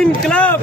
इंकलाब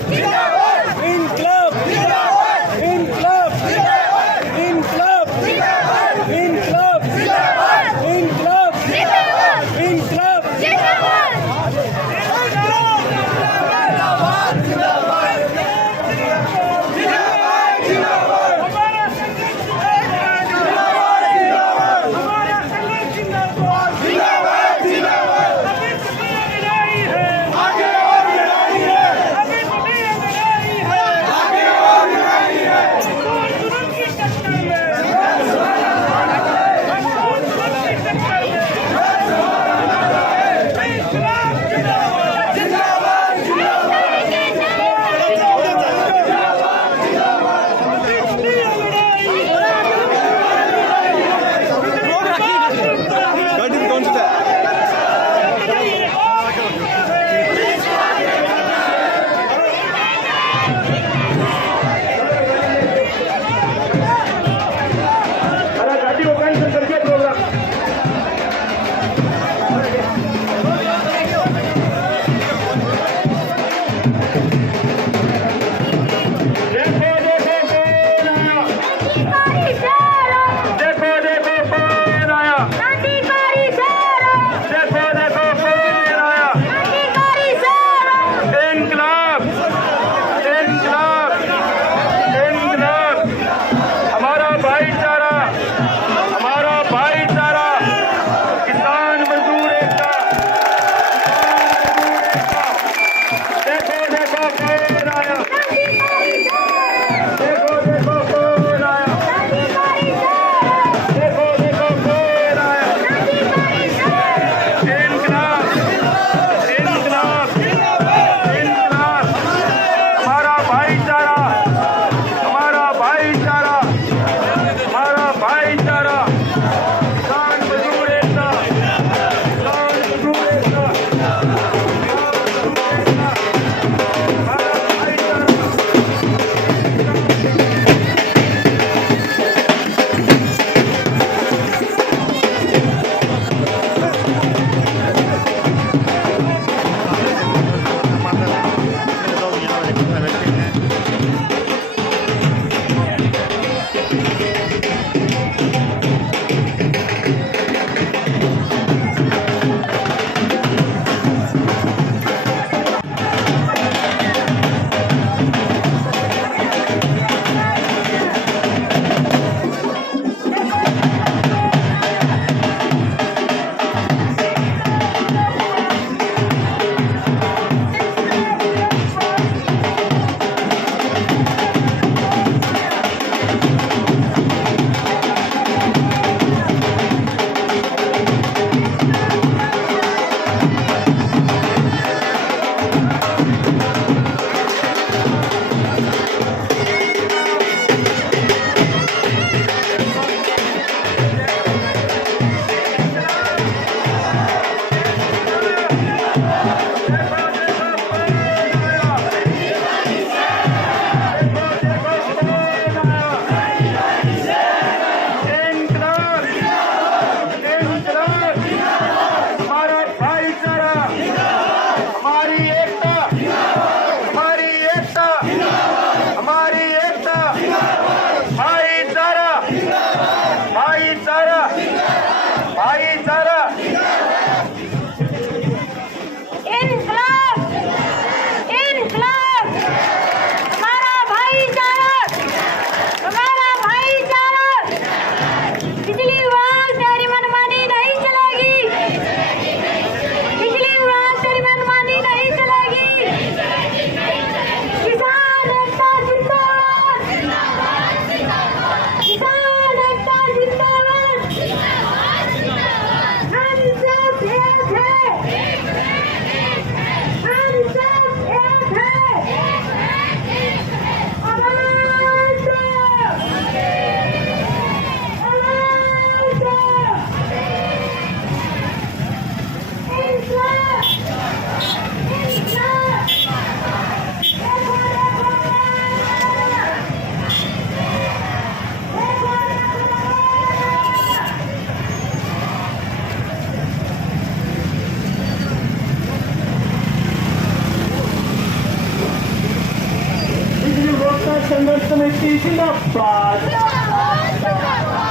समिति जिंदाबाद,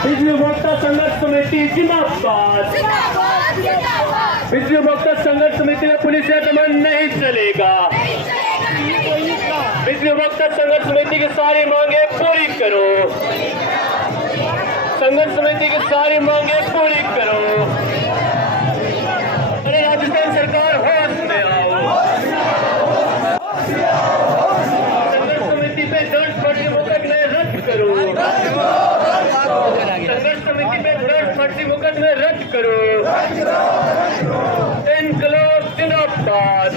बिजली उपभोक्ता संघर्ष समिति जिंदाबाद, बिजली उपभोक्ता संघर्ष समिति में पुलिस का दमन नहीं चलेगा। बिजली उपभोक्ता संघर्ष समिति की सारी मांगे पूरी करो, संघर्ष समिति की सारी मांगे पूरी करो। अरे राजस्थान सरकार होश में आओ, संघर्ष समिति पे दर्ज फर्जी मुकदमे रद्द करो, संघर्ष समिति पे दर्ज फर्जी मुकदमे रद्द करो। इनकलाब जिंदाबाद,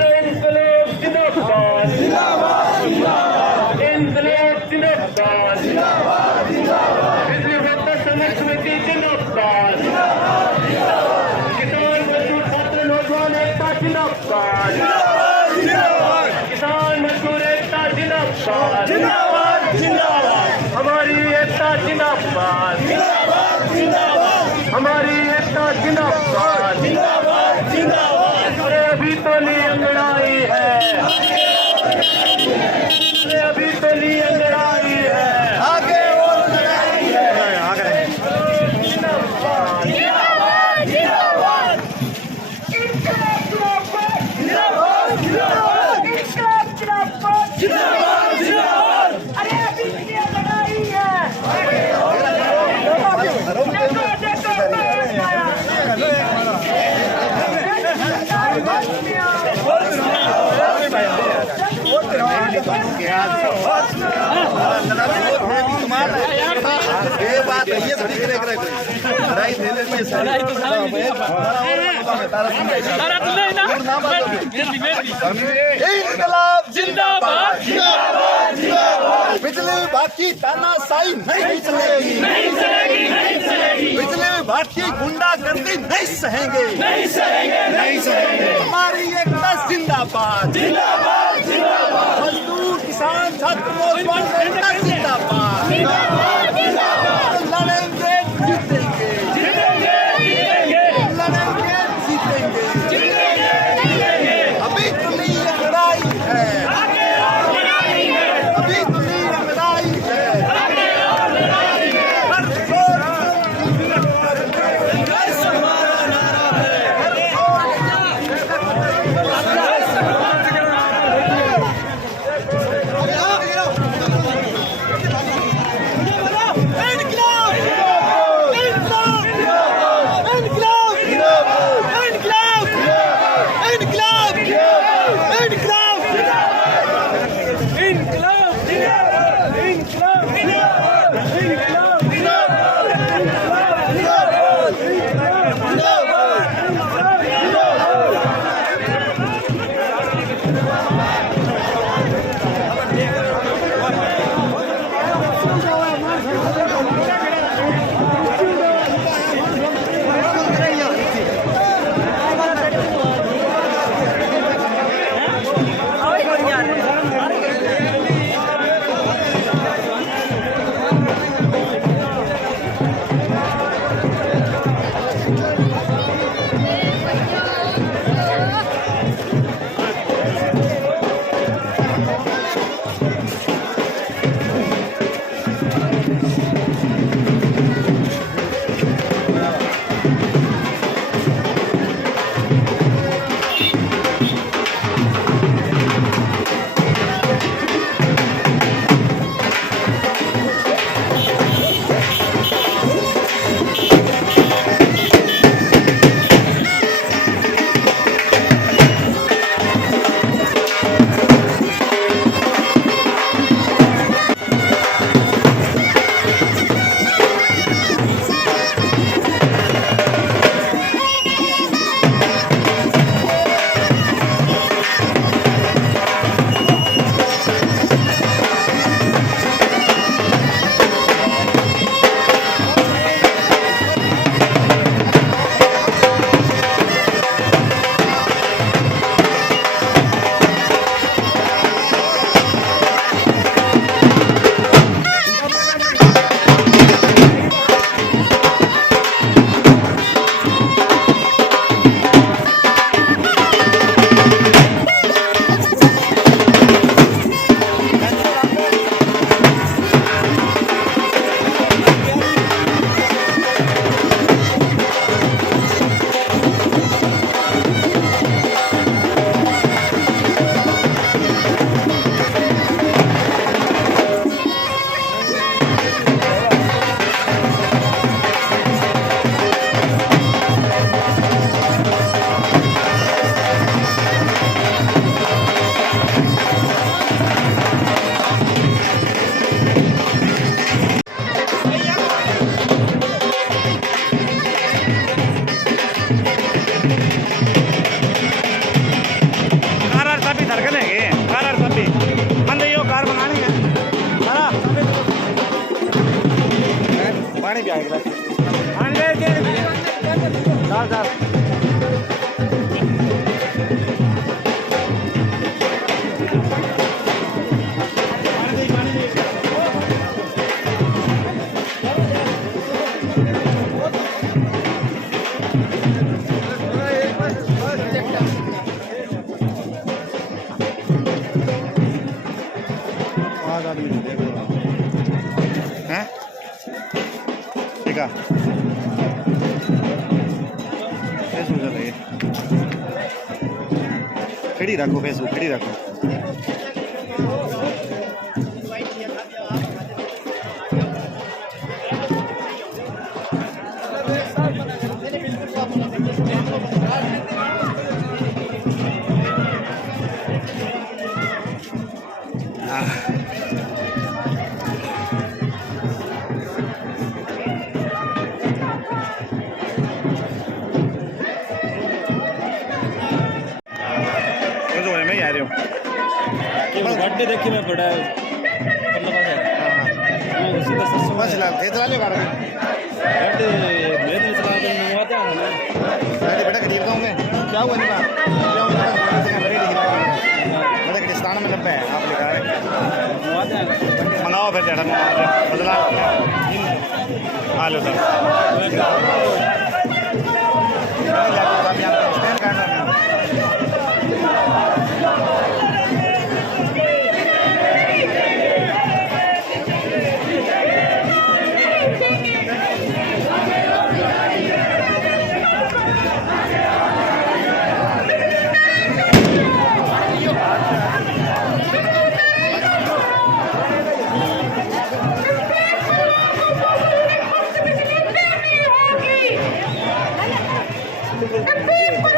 इनकलाब जिंदाबाद, इनकलाब जिंदाबाद, बिजली उपभोक्ता संघर्ष समिति जिंदाबाद, किसान मजदूर छात्र नौजवान एकता जिंदाबाद, किसान मजदूर एकता जिंदाबाद, हमारी एकता जिंदाबाद, हमारी एकता जिंदाबाद। अरे अभी तो नहीं लड़ाई है, अरे अभी तो नहीं लड़ाई है, आगे और लड़ाई है, आगे जिंदाबाद, जिंदाबाद, जिंदाबाद, इनकलाब जिंदाबाद, जिंदाबाद, इनकलाब जिंदाबाद, जिंदाबाद, जिंदाबाद। अरे अभी तो नहीं लड़ाई है, ये बात है, ये थोड़ी करे कोई लड़ाई देने में लड़ाई तो इनकलाब जिंदाबाद, जिंदाबाद, जिंदाबाद। बिजली विभाग की तानाशाही नहीं चलेगी, नहीं चलेगी, नहीं चलेगी। बिजली विभाग की गुंडागर्दी नहीं सहेंगे, नहीं सहेंगे, नहीं सहेंगे। हमारी एकता जिंदाबाद, जिंदाबाद, जिंदाबाद। मजदूर किसान छात्र नौजवान एकता जिंदाबाद, जिंदाबाद, जिंदाबाद। लड़ेंगे जीतेंगे, जीतेंगे, जीतेंगे, लड़ेंगे जीतेंगे, जीतेंगे, जीतेंगे। अभी तो नहीं लड़ाई है, आगे और लड़ाई है, अभी तो नहीं लड़ाई है, आगे और लड़ाई है। संघर्ष हमारा नारा है, कार साबी धड़कन है कार साबी मन यो कार बनानी है सारा पानी भी आएगा हैं ठीक है फेसबुक चल रही है खड़ी रखो फेसबुक खड़ी रखो गड्ढे देखी मैं पड़ा चला लो कार गड्ढे मैं चला के मंगवाते हैं बेटा खरीद रहा हूँ मैं क्या हुआ नहीं बात किस्तान में लंबे है आप लिखा है मंगाओ फिर ज़्यादा बदला हाँ लो सर People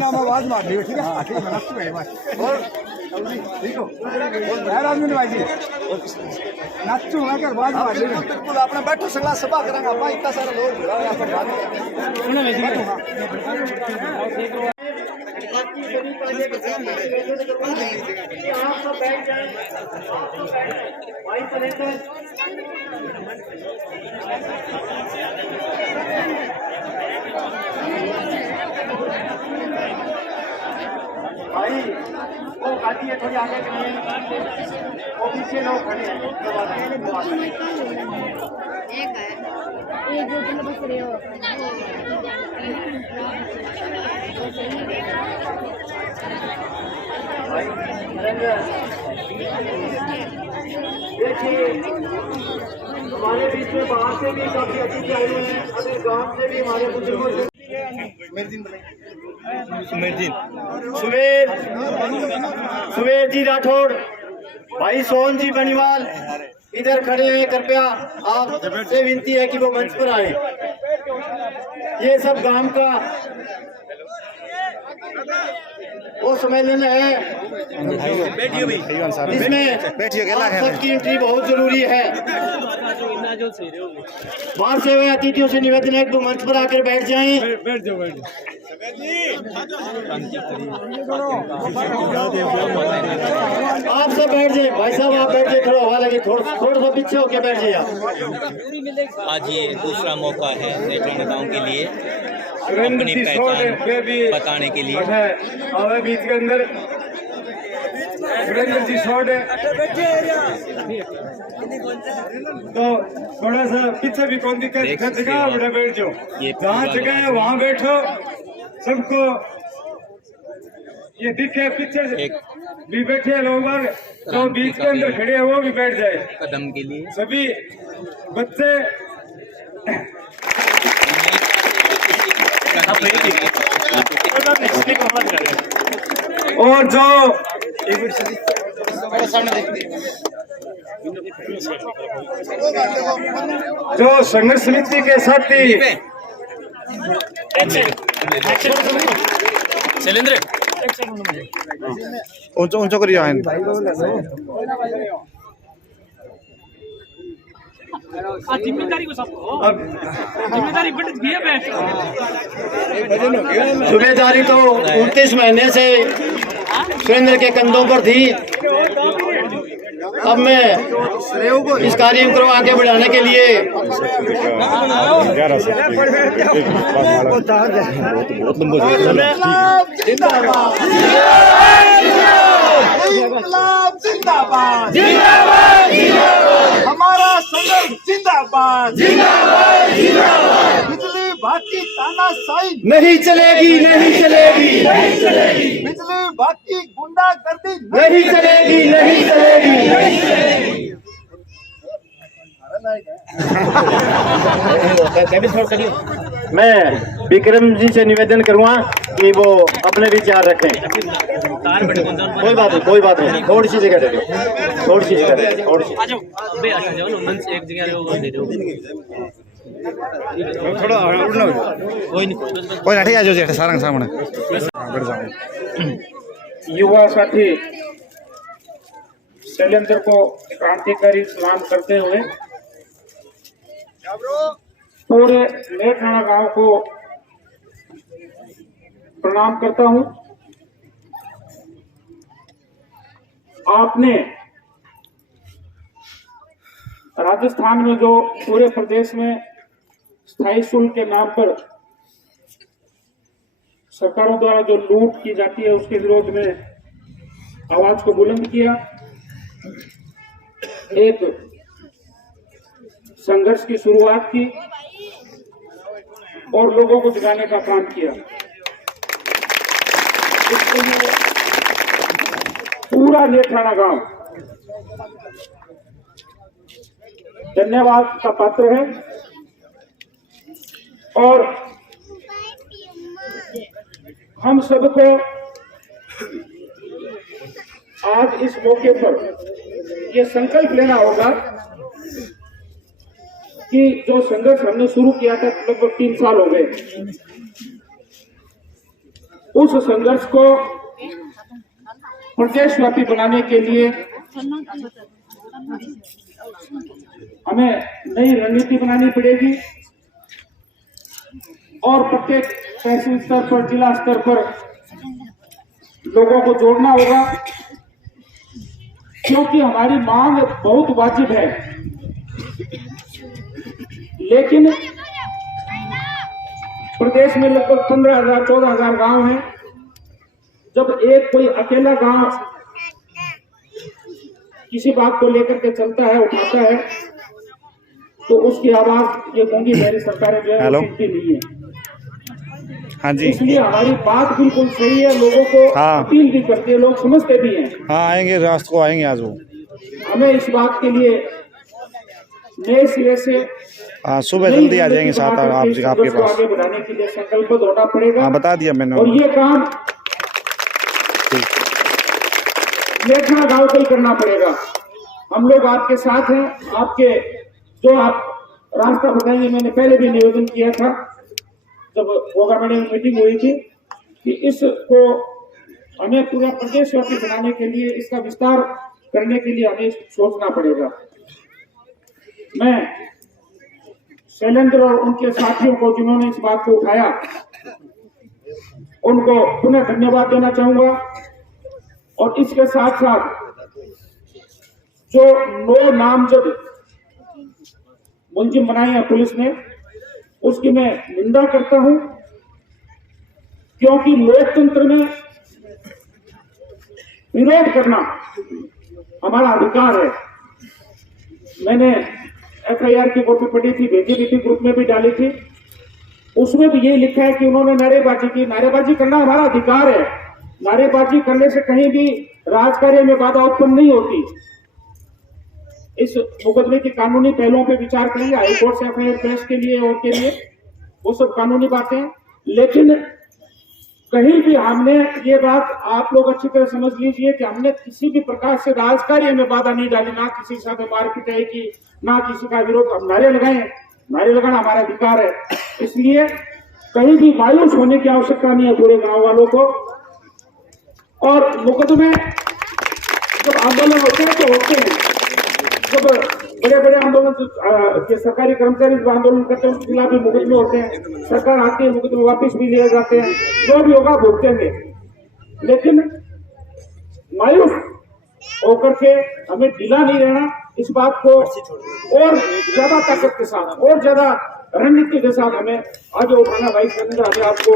नाम आवाज मार लियो ठीक है ठीक है नक्की भाई बस और ठीक हो यार आदमी भाई जी नच्चू मैं कर आवाज मार लियो बिल्कुल आपने बैठो सगला सभा करेंगे अपन इतना सारा लोग बुला यहां पर बात सुनो मैं आप सब बैठ जाएं भाई कलेक्टर भाई वो गाड़ी है थोड़ी आगे के लिए वो पीछे लोग खड़े हैं एक है ये जो तुम बस रहे हो देखिए हमारे बीच में बाहर से भी काफी अतिथि आए हुए हैं अभी गांव से भी हमारे बुजुर्गों से सुमेर जी राठौड़ भाई सोहन जी बनीवाल इधर खड़े हैं कृपया आपसे विनती है कि वो मंच पर आए ये सब गांव का वो सम्मेलन है इसमें सबकी एंट्री बहुत जरूरी है बाहर से हुए अतिथियों से निवेदन है कि वो मंच पर आकर बैठ जाएं आप सब बैठ जाए भाई साहब आप बैठ जाए थोड़ा हवा लगे थोड़ा सा पीछे होके बैठ जाइए आप आज ये दूसरा मौका है नेत्राना गांव के लिए अपनी पहचान बताने के लिए और बीच के अंदर सुरेंद्र जी शॉर्ट है तो थोड़ा सा पीछे भी कौन दिक्कत जगह बड़ा बैठ जाओ जहाँ जगह है वहाँ बैठो सबको ये दिखे पीछे भी बैठे लोग जो बीच के अंदर खड़े हैं वो भी बैठ जाए कदम के लिए सभी बच्चे और जो संघर्ष समिति के साथी शैलेंद्र ऊंचो करियो है जिम्मेदारी को सबको जिम्मेदारी बढ़ गई है जिम्मेदारी तो 29 महीने से सुरेंद्र के कंधों पर थी अब मैं इस कार्यक्रम को आगे बढ़ाने के लिए जिंदाबाद हमारा संघर्ष जिंदाबाद बिजली बाकी तानाशाही नहीं चलेगी नहीं चलेगी बिजली बाकी गुंडागर्दी नहीं चलेगी नहीं चलेगी मैं विक्रम जी से निवेदन करूंगा कि वो अपने विचार रखें कोई बात नहीं थोड़ी सी जगह दे दो थोड़ी सी जगह दे दो थोड़ी सी एक जगह दे दो थोड़ा उड़ना कोई ना ठीक है जो जेठ सारंग सामने बैठ जाओ युवा साथी शैलेंद्र को क्रांतिकारी सलाम करते हुए पूरे नेत्राना गांव को प्रणाम करता हूं। आपने राजस्थान में जो पूरे प्रदेश में स्थायी शुल्क के नाम पर सरकारों द्वारा जो लूट की जाती है उसके विरोध में आवाज को बुलंद किया, एक संघर्ष की शुरुआत की और लोगों को जगाने का काम किया। इसके लिए पूरा नेत्राना गांव धन्यवाद का पात्र है। और हम सबको आज इस मौके पर यह संकल्प लेना होगा कि जो संघर्ष हमने शुरू किया था लगभग 3 साल हो गए, उस संघर्ष को प्रदेशव्यापी बनाने के लिए हमें नई रणनीति बनानी पड़ेगी और प्रत्येक तहसील स्तर पर, जिला स्तर पर लोगों को जोड़ना होगा, क्योंकि हमारी मांग बहुत वाजिब है। लेकिन प्रदेश में लगभग 15,000-14,000 गांव हैं। जब एक कोई अकेला गांव किसी बात को लेकर के चलता है, उठाता है, तो उसकी आवाज ये गूंगी बहरी सरकारें जो है सुनती नहीं है। हाँ जी, इसलिए हमारी बात बिल्कुल सही है, लोगों को अपील भी करते हैं, लोग समझते भी हैं। हाँ आएंगे, रात को आएंगे आज वो। हमें इस बात के लिए नए सिरे से सुबह जल्दी आ जाएंगे 7 आपके पास। आगे बढ़ाने के लिए संकल्प होना पड़ेगा। हाँ बता दिया मैंने। और ये काम लेखना गांव को ही करना पड़ेगा। हम लोग आपके साथ हैं। आपके जो आप रास्ता बताएंगे, मैंने पहले भी निवेदन किया था जब होगा मैंने मीटिंग हुई थी कि इसको हमें पूरा प्रदेशव्यापी बनाने के लिए, इसका विस्तार करने के लिए हमें सोचना पड़ेगा। मैं शैलेंद्र और उनके साथियों को जिन्होंने इस बात को उठाया, उनको पुनः धन्यवाद देना चाहूंगा। और इसके साथ साथ जो 9 नामजद मुलजिम बनाए हैं पुलिस ने, उसकी मैं निंदा करता हूं, क्योंकि लोकतंत्र में विरोध करना हमारा अधिकार है। मैंने FIR की कॉपी पढ़ी थी, भेजी भी थी, ग्रुप में भी डाली थी। उसमें भी यही लिखा है कि उन्होंने नारेबाजी की। नारेबाजी करना हमारा अधिकार है। नारेबाजी करने से कहीं भी राजकार्य में बाधा उत्पन्न नहीं होती। इस मुकदमे की कानूनी पहलुओं पे विचार करेंगे, हाईकोर्ट से FIR पेश के लिए और के लिए, वो सब कानूनी बातें। लेकिन कहीं भी हमने ये बात आप लोग अच्छी तरह समझ लीजिए कि हमने किसी भी प्रकार से राजकार्य में बाधा नहीं डाली, ना किसी के साथ मारपीट की, ना किसी का विरोध। हम नारे लगाए, नारे लगाना हमारा अधिकार है। इसलिए कहीं भी मायूस होने की आवश्यकता नहीं है पूरे गांव वालों को। और मुकदमे जब आंदोलन होते हैं तो होते हैं, जब बड़े बड़े आंदोलन के सरकारी कर्मचारी जब आंदोलन करते हैं उसके खिलाफ भी मुकदमे होते हैं, सरकार आती है, मुकदमे वापस भी लिए जाते हैं, जो भी होगा भुगतेंगे। लेकिन मायूस होकर के हमें ढीला नहीं रहना, इस बात को और ज्यादा ताकत के साथ और ज्यादा रणनीति के साथ हमें आगे उठाना। भाई शैलेंद्र, हमें आपको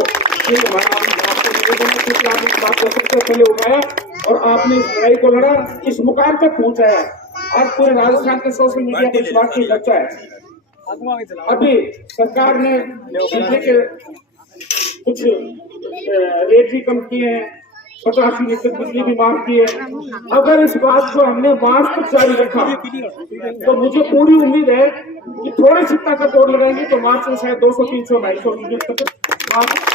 क्योंकि आपने इस बात को सबसे पहले उठाया और आपने इस लड़ाई को लड़ा, इस मुकाम तक पहुंचाया। आज पूरे राजस्थान के सोशल मीडिया पर इस बात की चर्चा है। अभी सरकार ने बिजली के कुछ रेट भी कम किए हैं, 50 यूनिट तक बिजली भी माफ की है। अगर इस बात को हमने मार्च तक जारी रखा तो मुझे पूरी उम्मीद है कि थोड़ी सी ताकत और लगाएंगे तो मार्च में शायद 200, 300, 250 यूनिट तक माफ।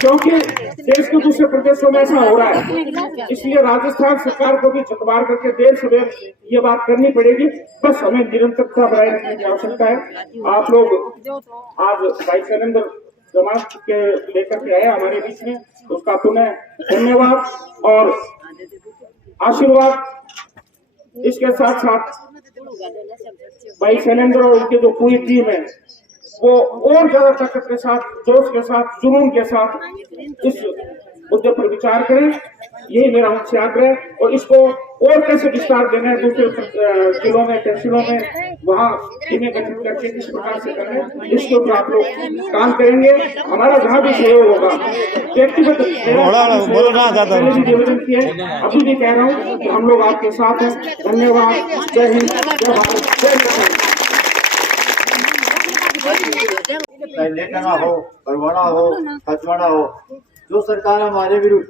क्योंकि देश के दूसरे प्रदेशों में ऐसा हो रहा है, इसलिए राजस्थान सरकार को भी चकबार करके देर सवेर ये बात करनी पड़ेगी। बस हमें निरंतरता बनाए रखने की आवश्यकता है। आप लोग आज भाई शैलेंद्र जमात के लेकर के आए हमारे बीच में, उसका पुनः धन्यवाद और आशीर्वाद। इसके साथ साथ भाई शैलेंद्र और उनकी जो पूरी टीम है वो और ज्यादा ताकत के साथ, जोश के साथ, जुनून के साथ इस मुद्दे पर विचार करें, यही मेरा उनसे आग्रह। और इसको और कैसे विस्तार देना है दूसरे जिलों में, तहसीलों में, वहाँ टीमें गठित करके किस प्रकार से करें, इसके ऊपर आप लोग काम करेंगे। हमारा जहाँ भी सहयोग होगा, व्यक्तिगत निवेदन किया है, अभी भी कह रहा हूँ कि हम लोग आपके साथ हैं। धन्यवाद। जय हिंद, जय भारत, जय किसान। चाहे लेटना हो, बरवाना हो, कचवाड़ा हो, जो सरकार हमारे विरुद्ध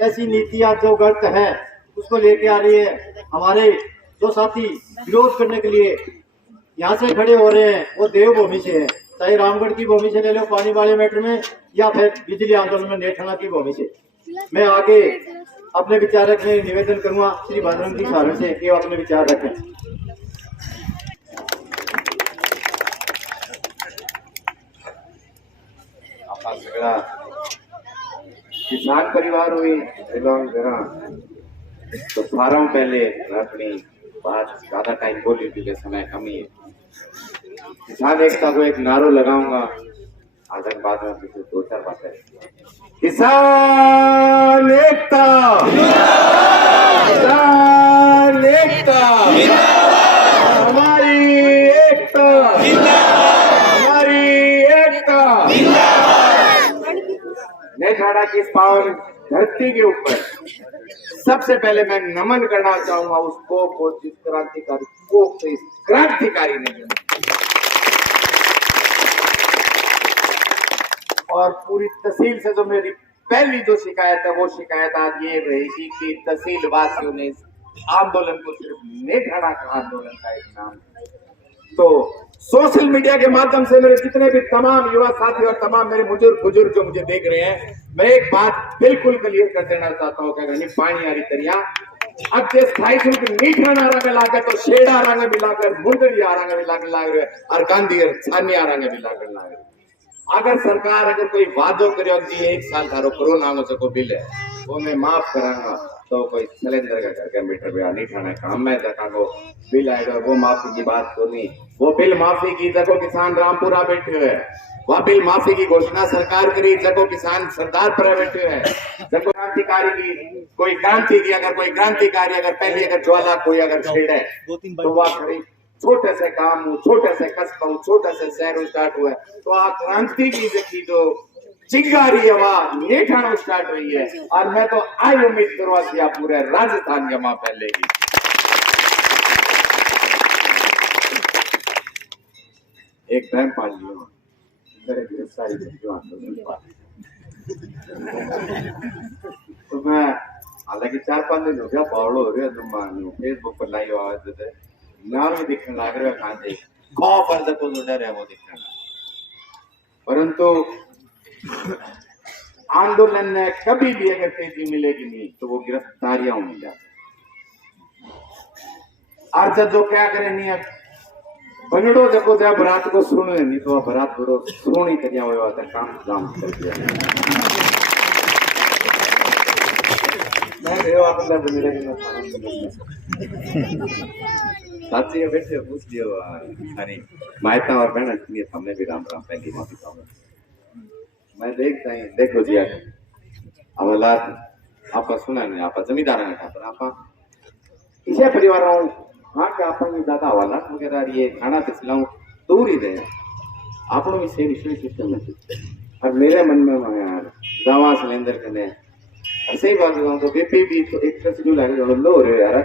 ऐसी नीतियां जो गलत है उसको लेके आ रही है। हमारे जो साथी विरोध करने के लिए यहाँ से खड़े हो रहे हैं वो देवभूमि से है, चाहे रामगढ़ की भूमि से ले लो पानी वाले मैटर में, या फिर बिजली आंदोलन में नेठाना की भूमि से। मैं आगे अपने विचार रखने निवेदन करूंगा श्री बजरंग जी सारण से कि वो अपने विचार रखें। किसान परिवार हुई एवं जरा तो फार्म पहले अपनी बात ज्यादा टाइम बोली थी, समय कमी है। किसान एकता को एक नारो लगाऊंगा, आतंकवाद में कुछ 2-4 बातें। किसान एकता, किसान एकता, हमारी एकता, हमारी एकता। नेठाड़ा की इस पावन धरती के ऊपर सबसे पहले मैं नमन करना चाहूंगा उस कोप को जिस क्रांतिकारी कोप से इस क्रांतिकारी ने और पूरी तहसील से जो मेरी पहली जो शिकायत है वो शिकायत आज ये रहेगी कि तहसील वासियों ने इस आंदोलन को सिर्फ नेठाड़ा का आंदोलन का एक नाम। तो सोशल मीडिया के माध्यम से मेरे जितने भी तमाम युवा साथी और तमाम मेरे बुजुर्ग जो मुझे देख रहे हैं, मैं एक बात बिल्कुल क्लियर कर देना चाहता हूँ कि पानी आ रही तरिया अब जे स्थायी शुल्क मीठा नारा में लाकर तो शेड़ा रंग मिलाकर मुंडड़ी रंग मिलाकर लाग रहे और गांधी छानिया रंग मिलाकर लाग रहे। अगर सरकार अगर कोई वादो करो जी 1 साल थारो कोरोना में जो बिल है वो मैं माफ करांगा, तो कोई सिलेंडर का करके मीटर पे नहीं खाना काम में देखा को बिल आएगा वो माफी की बात तो नहीं। वो बिल माफी की देखो किसान रामपुरा बैठे हुए है, वह बिल माफी की घोषणा सरकार करी देखो किसान सरदार पर बैठे हुए है। देखो क्रांतिकारी की कोई क्रांति की अगर कोई क्रांतिकारी अगर पहले अगर ज्वाला कोई अगर छेड़े तो वह खड़ी छोटे से काम छोटे से कस्बा छोटे से शहर स्टार्ट हुआ तो आ क्रांति की देखी जो चिंगारी हवा नेठाणो स्टार्ट हुई है। और मैं तो आई उम्मीद करूँ कि पूरे राजस्थान के मां फैलेगी। एक बहन पाली गिरफ्तारी तो मैं हालांकि 4-5 दिन हो गया पावड़ो हो रहा फेसबुक पर लाइव आवाज देते नाम में दिखने लग रहे कहाँ से खौफ और देखो जो डर है वो दिखने लगा। परंतु आंदोलन में कभी भी अगर तेजी मिलेगी नहीं तो वो गिरफ्तारियां मिल जाती। और जब जो क्या करें नहीं अब बनड़ो देखो जब बरात को सुनो नहीं तो बरात बड़ो सुनी करिया हुआ था काम कर दिया। मैं देव आपने बनड़े में साथी है बैठे पूछ लियो अरे मायता और बहन इसलिए हमने भी राम राम पहली माफी चाहूंगा। मैं देखता ही देखो जी अवलाद आपका सुना नहीं आपका जमींदार पर आप इसे परिवार हाँ कि अपन दादा हवालात वगैरह ये खाना पिछलाऊं दूर ही रहे आपनों भी सेम इश्यू सिस्टम में और मेरे मन में यार दवा सिलेंडर करने सही बात बताऊं तो बीपी भी तो एक तरह से जो लगे लो रहे यार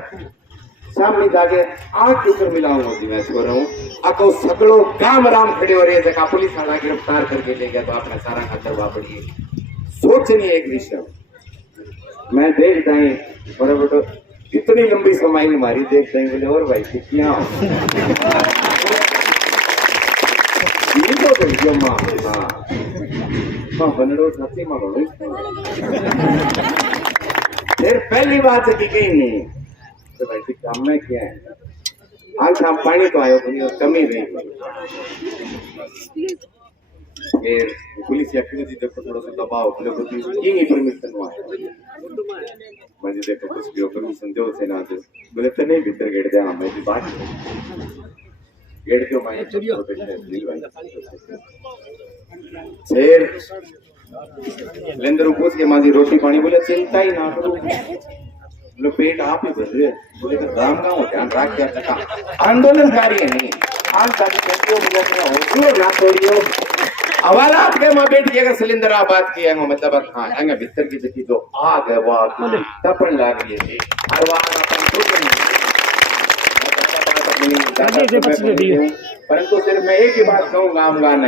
सामने जाके आग के ऊपर मिलाऊंगा जी मैं सो रहा हूँ आपको सगड़ो काम राम खड़े हो रहे हैं जगह पुलिस वाला गिरफ्तार करके ले गया तो आपने सारा खतर वापरिए सोचनी एक विषय मैं देखता ही बराबर इतनी लंबी समय मारी देखते हैं बोले और भाई कितना बनड़ो साथी मारो फिर पहली बात की गई नहीं तो भाई काम में क्या है आज शाम पानी तो आयो और कमी नहीं फिर पुलिस एक्टिविटी देखो थोड़ा सा दबाव ये नहीं परमिशन हुआ मैं देखो कुछ भी परमिशन दो से ना दो बोले तो नहीं भीतर गेट दे मैं भी बात गेट क्यों मैं फिर लेंदर पूछ के माजी रोटी पानी बोले चिंता ही ना करो बोले पेट आप ही भर रहे बोले गांव गांव ध्यान रख के आंदोलनकारी है नहीं ना छोड़ियो हवालात के मां बेटी अगर सिलेंडर आबाद किया मतलब हाँ अंग भीतर की जगह जो आग है वो तपन लग रही है और परंतु सिर्फ मैं एक ही बात कहूंगा हम गाने,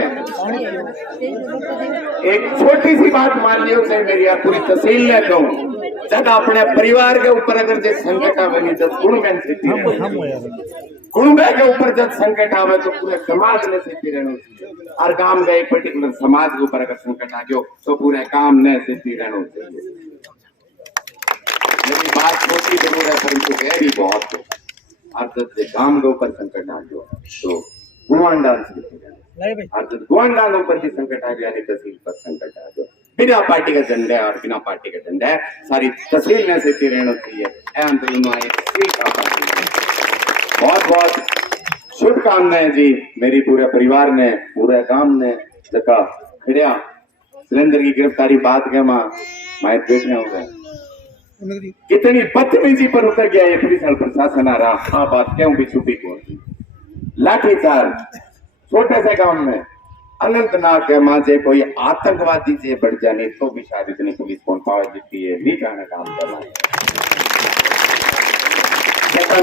एक छोटी सी बात मान लियो से मेरी पूरी तहसील ने कहूं, जब अपने परिवार के ऊपर अगर जो संकट आवे जब गुणगान सिद्धि गुणगान के ऊपर जब संकट आवे तो पूरे समाज ने सिद्धि रहना चाहिए, और गांव का एक पर्टिकुलर समाज के ऊपर अगर संकट आ गयो तो पूरे काम ने सिद्धि रहना चाहिए। मेरी बात छोटी जरूर है परंतु गहरी बहुत है। और जब गांव के ऊपर संकट आ गयो तो गुणगान सिद्धि रहना, और जब गुणगान ऊपर भी संकट आ गया यानी तहसील पर संकट आ गया, बिना पार्टी का झंडा और बिना पार्टी का झंडा है सारी तहसील ने सिद्धि रहना चाहिए। आंदोलन बहुत बहुत शुभकामनाएं जी मेरी पूरे परिवार ने पूरे गांव ने जका खड़िया सिलेंडर की गिरफ्तारी बात के मां माए देखने हो गए कितनी बदतमीजी पर उतर गया ये पुलिस और प्रशासन आ रहा। हाँ बात क्यों भी छुपी को लाठीचार्ज छोटे से गांव में अनंतनाग के माजे कोई आतंकवादी से बढ़ जाने तो भी शायद इतनी पुलिस कौन पावर जितनी है नहीं कहना काम कर रहा है।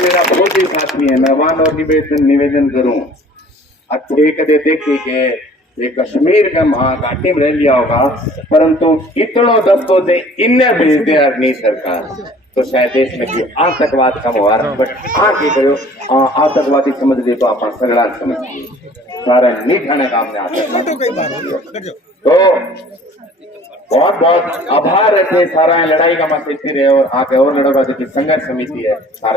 मेरा बहुत ही साथी है, मैं वान और निवेदन करूं अच्छे कदे देखे के ये कश्मीर के महाघाटी में रह लिया होगा परंतु इतनो दस्तों से इन्हें भेज दे अपनी सरकार तो शायद देश में की आतंकवाद कम हो रहा है। बट आगे करो आतंकवादी समझ दे तो आप सगड़ा समझिए सारा नहीं खाने काम में आतंकवादी। तो बहुत बहुत आभार है सारा लड़ाई का मत सीखते रहे और आगे और लड़ोगा जो संघर्ष समिति है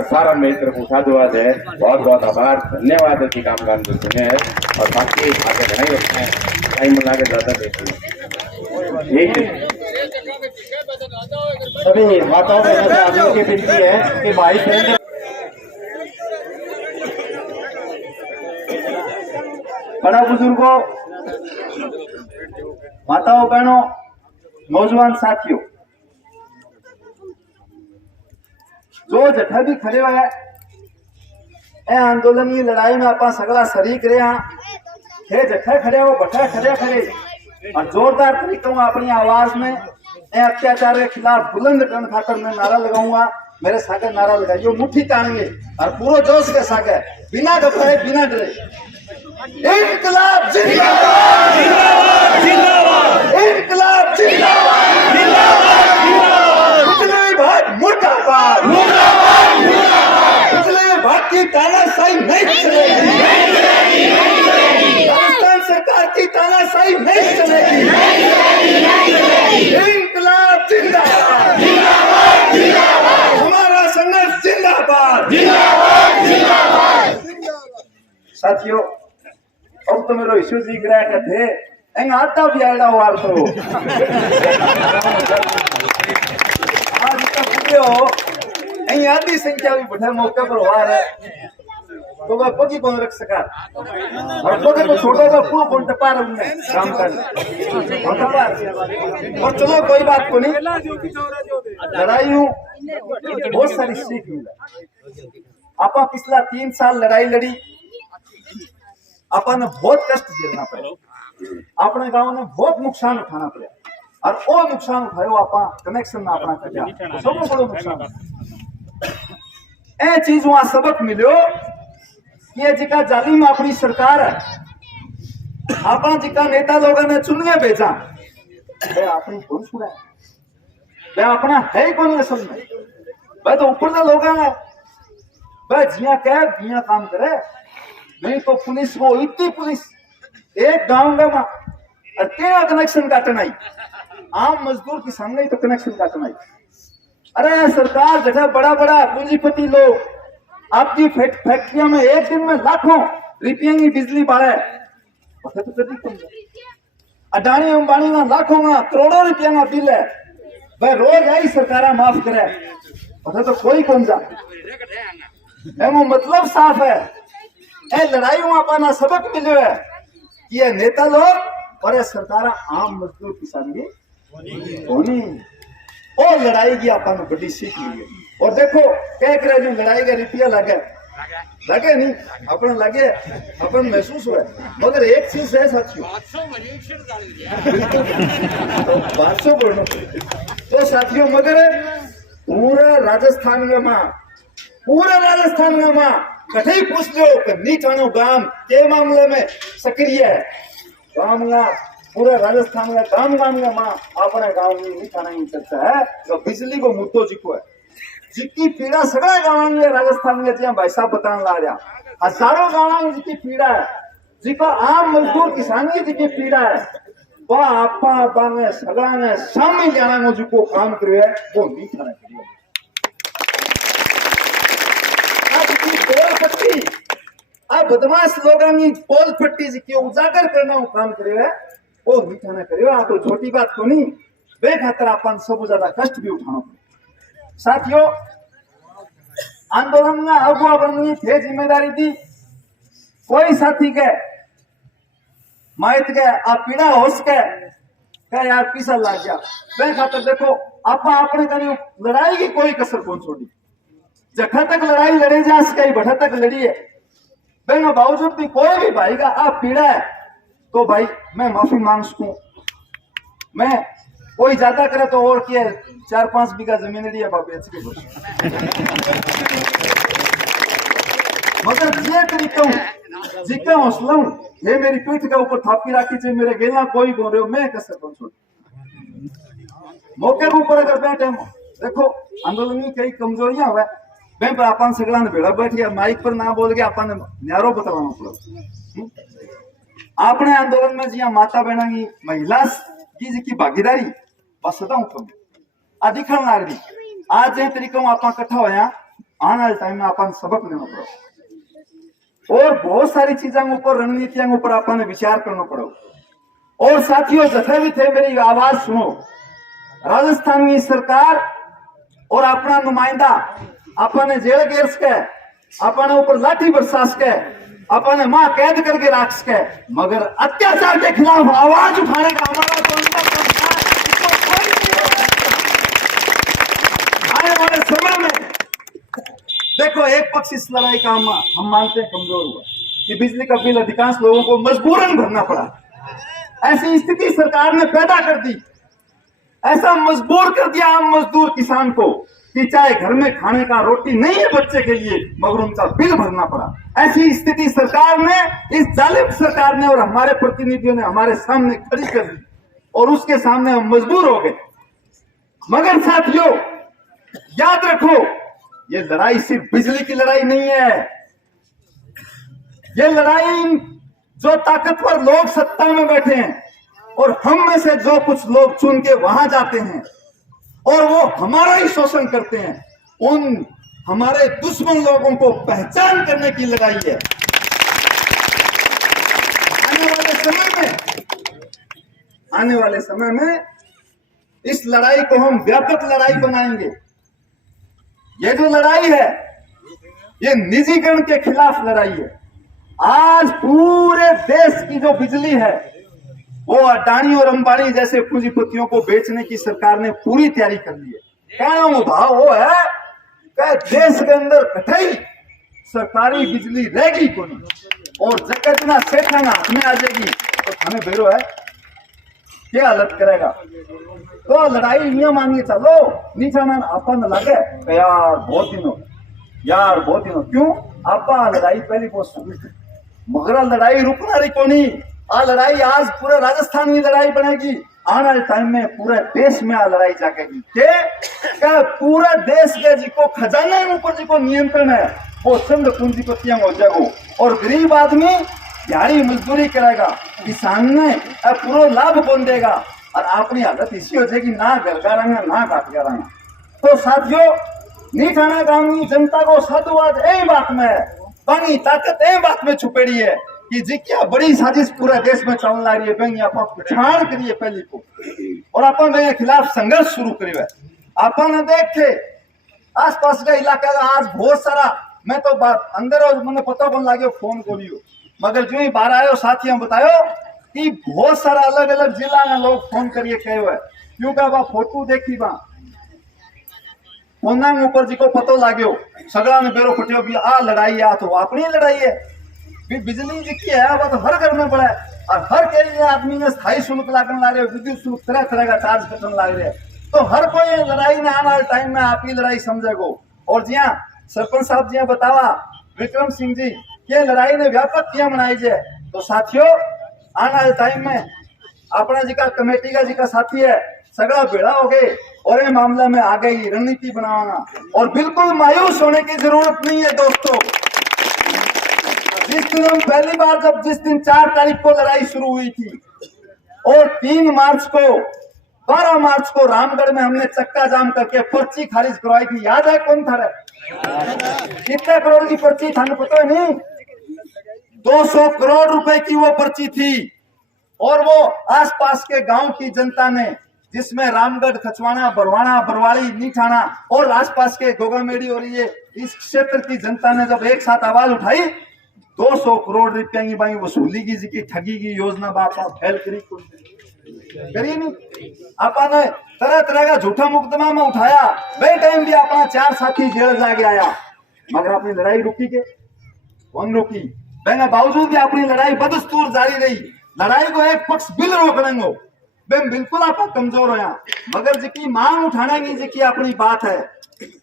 सारा मेरी तरफ साधुवाद है। बहुत बहुत आभार धन्यवाद की काम कान जो सुने हैं और बाकी आगे बढ़ाई रखते हैं टाइम लगा ज्यादा देखिए ठीक है। सभी माताओं बहनों से आप लोगों की विनती है कि भाई बहन बड़ा बुजुर्गों माताओं बहनों नौजवान साथियों जो जठा भी खड़े हुए ए आंदोलन की लड़ाई में आप सगला शरीक रहे हे जठा खड़े हो बठा खड़े और जोरदार तरीकों में अपनी आवाज में अत्याचार के खिलाफ बुलंद करने खातर मैं नारा लगाऊंगा। मेरे सागे नारा लगाइए मुट्ठी तानेंगे और पूरे जोश के सागे बिना घबराए बिना डरे इंकलाब जिंदाबाद जिंदाबाद इंकलाब जिंदाबाद जिंदाबाद पिछले विभाग मुर्दाबाद मुर्दाबाद मुर्दाबाद पिछले विभाग की तानाशाही नहीं चलेगी राजस्थान सरकार की तानाशाही नहीं चलेगी इंकलाब जिंदाबाद जिंदाबाद जिंदाबाद हमारा संघर्ष जिंदाबाद जिंदाबाद जिंदाबाद। साथियों अब तो मेरे इश्यू जी गिरा के थे एंग आता भी आएगा वार तो आज तक पूरे हो एंग आधी संख्या भी बढ़े मौके पर वार है तो वह पगी कौन रख सका और पगे तो छोटा सा पूरा कौन टपा रहे काम कर और चलो कोई बात को नहीं लड़ाई हूँ बहुत सारी सीख मिला। आप पिछला 3 साल लड़ाई लड़ी अपन बहुत कष्ट झेलना पड़ा अपने गांव ने बहुत नुकसान उठाना पड़ा और वो नुकसान उठायो आप कनेक्शन में अपना कर सब बड़ो नुकसान ए चीज वहां सबक मिलो ये जिका जाली में अपनी सरकार है आप जिका नेता लोगों ने चुनिए भेजा वे अपनी कौन सुना वे अपना है ही कौन असल में वे तो ऊपर का लोग हैं वे जिया कह जिया काम करे नहीं तो पुलिस वो इतनी पुलिस एक गांव में अकेला कनेक्शन काटना ही आम मजदूर किसान नहीं तो कनेक्शन काटना ही। अरे सरकार जगह बड़ा बड़ा पूंजीपति लोग आपकी फैक्ट्रियों में एक दिन में लाखों रुपये की बिजली बाढ़े तो कभी कम अडानी अंबानी का लाखों का करोड़ों रुपया का बिल है वह रोज आई सरकार माफ करे तो कोई कौन जा वो मतलब साफ है ए लड़ाई अपना सबक मिले है कि ये नेता लोग और ये सरकार आम मजदूर किसान की होनी और लड़ाई की अपन बड़ी सीख ली। और देखो कह करे जो लड़ाई का रुपया लगे नहीं अपन लगे अपन महसूस हुआ मगर एक चीज है साथियों 500 बोलना तो साथियों मगर पूरे राजस्थान में कठे ही पूछ लियो कि नीठाणो गांव के मामले में सक्रिय है। गांव में पूरे राजस्थान में गांव में मां अपने गांव में नीठाणा की चर्चा है। तो बिजली को मुद्दो जिको है, जिसकी पीड़ा सगड़ा गांव में राजस्थान में ज्यादा भाई साहब बताने ला रहा, हजारों गांव में जिसकी पीड़ा है, जिको आम मजदूर किसान की जिसकी पीड़ा है, वह आपा बांगे सगड़ा ने शामिल जाना में जिको काम करे है वो नीठाणा करियो। पोल पट्टी बदमाश लोगों की पोल पट्टी जी उजागर करना काम करे है वो नीठाणा करियो। आप तो छोटी बात तो नहीं, बेखातर अपन सब ज्यादा कष्ट भी उठाना पड़े। साथियों, आंदोलन में अगुआ बननी थे जिम्मेदारी दी, कोई साथी के माइत के आप पीड़ा होश के यार पीछा लग गया, बेखातर देखो आप अपने कहीं लड़ाई की कोई कसर कौन छोड़ी। जखा तक लड़ाई लड़े जा सके भठा तक लड़ी है, बहनों बावजूद भी कोई भी भाई का आप पीड़ा है तो भाई मैं माफी मांग सकूं। मैं कोई ज्यादा करे तो और क्या 4-5 बीघा जमीन लिया बेच के मगर ये तरीका जिका हौसला ये मेरी पीठ के ऊपर थापी राखी चाहिए, मेरे गेला कोई बोल रहे हो मैं कसर कौन छोड़। मौके के ऊपर अगर बैठे देखो आंदोलन की कई कमजोरियां हुआ मैं पर अपन सगला ने भेड़ा बैठी माइक पर ना बोल के अपन न्यारो बताना पड़ो। आपने आंदोलन में जिया माता बहना की महिला की भागीदारी बस बताऊं कम दिखण लाग रही। आज ये तरीका आप इकट्ठा होया आने वाले टाइम में अपन सबक लेना पड़ो और बहुत सारी चीजों के ऊपर रणनीतियों के ऊपर अपन विचार करना पड़ो। और साथियों जथे भी थे मेरी आवाज सुनो, राजस्थान की सरकार और अपना नुमाइंदा अपने जेल घेर सके, अपने ऊपर लाठी बरसास के, अपने मां कैद करके रख सके, मगर अत्याचार के खिलाफ आवाज उठाने का हमारा तो आने वाले समय में देखो एक पक्ष इस लड़ाई का हम मानते हैं कमजोर हुआ कि बिजली का बिल अधिकांश लोगों को मजबूरन भरना पड़ा। ऐसी स्थिति सरकार ने पैदा कर दी, ऐसा मजबूर कर दिया आम मजदूर किसान को कि चाहे घर में खाने का रोटी नहीं है बच्चे के लिए मगर उनका बिल भरना पड़ा। ऐसी स्थिति सरकार ने, इस जालिम सरकार ने और हमारे प्रतिनिधियों ने हमारे सामने खड़ी कर दी और उसके सामने हम मजबूर हो गए। मगर साथियों याद रखो, ये लड़ाई सिर्फ बिजली की लड़ाई नहीं है। ये लड़ाई जो ताकतवर लोग सत्ता में बैठे हैं और हम में से जो कुछ लोग चुन के वहां जाते हैं और वो हमारा ही शोषण करते हैं, उन हमारे दुश्मन लोगों को पहचान करने की लड़ाई है। आने वाले समय में इस लड़ाई को हम व्यापक लड़ाई बनाएंगे। ये जो लड़ाई है ये निजीकरण के खिलाफ लड़ाई है। आज पूरे देश की जो बिजली है वो अडानी और अंबानी जैसे पूंजीपतियों को बेचने की सरकार ने पूरी तैयारी कर ली है। कहना भाव वो है कि देश के अंदर कठई सरकारी बिजली रहेगी को नहीं और जगतना सेठाना हाथ में आ जाएगी तो थाने बेरो है क्या हालत करेगा। तो लड़ाई ये मानिए चलो नीचा ना अपन लगे यार बहुत दिनों क्यों आपा लड़ाई पहली बहुत शुरू थी मगर लड़ाई रुकना रही को नहीं। आ लड़ाई आज पूरे राजस्थान की लड़ाई बनेगी, आने वाले टाइम में पूरे देश में आ लड़ाई जाकेगी के पूरे देश के जिको खजाने के ऊपर जिको नियंत्रण है वो चंद पूंजीपतियां हो जाएगो और गरीब आदमी दिहाड़ी मजदूरी करेगा, किसान ने पूरा लाभ बन देगा और अपनी हालत इसी हो जाएगी ना घर का रंगा ना घाट का रंगा। तो साथियों नीठाणा गांव की जनता को साधुवाद यही बात में है, पानी ताकत यही बात में छुपेड़ी है कि जी क्या बड़ी साजिश पूरे देश में चलने लगी है। बैंक आप पहचान करिए पहले को और अपन के खिलाफ संघर्ष शुरू करिए। अपन देखे आस पास का इलाका का आज बहुत सारा मैं तो अंदर मैंने पता बन लगे फोन को लियो मगर जो ही बाहर आयो साथियों बतायो कि बहुत सारा अलग अलग जिला में लोग फोन करिए कहे हुए क्योंकि वह फोटो देखी वहां फोना ऊपर जी को पतो लाग्यो सगड़ा ने बेरो फटियो भी आ लड़ाई आ तो अपनी लड़ाई है। बिजली जी की है वह तो हर घर में पड़ा है और हर के लिए आदमी ने स्थायी शुल्क लागने लग रहे, विद्युत शुल्क तरह तरह का चार्ज कटने लग रहे। तो हर कोई लड़ाई ने आने वाले टाइम में आप ही लड़ाई समझेगो। और जिया सरपंच साहब जिया बतावा विक्रम सिंह जी ये लड़ाई ने व्यापक किया मनाई है। तो साथियों आने वाले टाइम में अपना जी का कमेटी का जी का साथी है सगड़ा भेड़ा हो गए और ये मामले में आगे ही रणनीति बनाना और बिल्कुल मायूस होने की जरूरत नहीं है दोस्तों। जिस दिन हम पहली बार जिस दिन 4 तारीख को लड़ाई शुरू हुई थी और 3 मार्च को 12 मार्च को रामगढ़ में हमने चक्का जाम करके पर्ची खारिज करवाई थी, याद है कौन था? कितने करोड़ की पर्ची था पता है नहीं? 200 करोड़ रुपए की वो पर्ची थी और वो आसपास के गांव की जनता ने जिसमें रामगढ़, खचवाना, बरवाना, बरवाड़ी, नीठाना और आसपास के गोगामेड़ी और ये इस क्षेत्र की जनता ने जब एक साथ आवाज उठाई 200 करोड़ रुपया की भाई वसूली की ठगी की योजना बापा फैल करी नहीं। अपन तरह तरह का झूठा मुकदमा में उठाया वे टाइम भी अपना 4 साथी जेल जाके आया मगर अपनी लड़ाई रुकी के कौन रुकी? बेना बावजूद भी अपनी लड़ाई बदस्तूर जारी रही। लड़ाई को एक पक्ष बिल रोकने बेन बिल्कुल आप कमजोर हो मगर जिकी मांग उठाने की जिकी अपनी बात है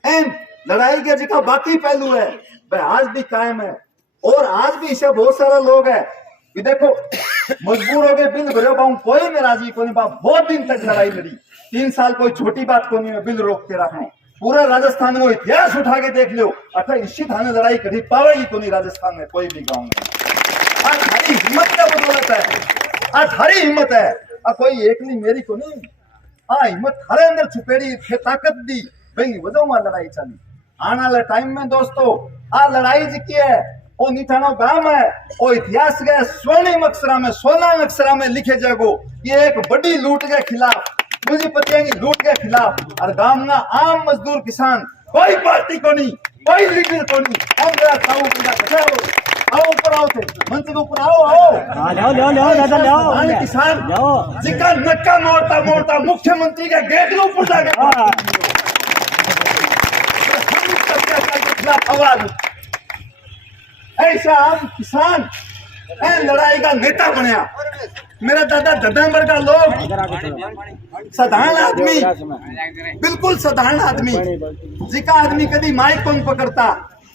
एंड लड़ाई के जिका बाकी पहलू है वह आज भी कायम है और आज भी इसे बहुत सारे लोग है कि देखो मजबूर हो गए बिल भरो पाऊं कोई नाराजगी को नहीं बा बहुत दिन तक लड़ाई लड़ी 3 साल कोई छोटी बात को नहीं बिल रोक के रखा पूरा राजस्थान में इतिहास उठा के देख लो अथा इसी थाने लड़ाई कभी पावेगी को नहीं राजस्थान में कोई भी गाँव में। आज हरी हिम्मत का बदौलत है, आज हरी हिम्मत है कोई एकली मेरी को नहीं हिम्मत हरे अंदर छुपेड़ी थे ताकत दी भाई वजह लड़ाई चली। आने वाले टाइम में दोस्तों आ लड़ाई जिकी है वो नीठानो गांव है वो इतिहास के स्वर्णिम अक्षरा में 16 अक्षरा में लिखे जाएगो ये एक बड़ी लूट के खिलाफ पूंजीपतियों की लूट के खिलाफ और गांव का आम मजदूर किसान कोई पार्टी को नहीं कोई लीडर को नहीं हम जरा आओ ऊपर आओ थे मंच के ऊपर आओ किसान जिका नक्का मोड़ता मोड़ता मुख्यमंत्री के गेट के ऊपर जाके खिलाफ आवाज ऐसा आम किसान लड़ाई का नेता बनया। मेरा दादा ददंबर का लोग साधारण आदमी बिल्कुल साधारण आदमी जिका आदमी कभी माइक कौन पकड़ता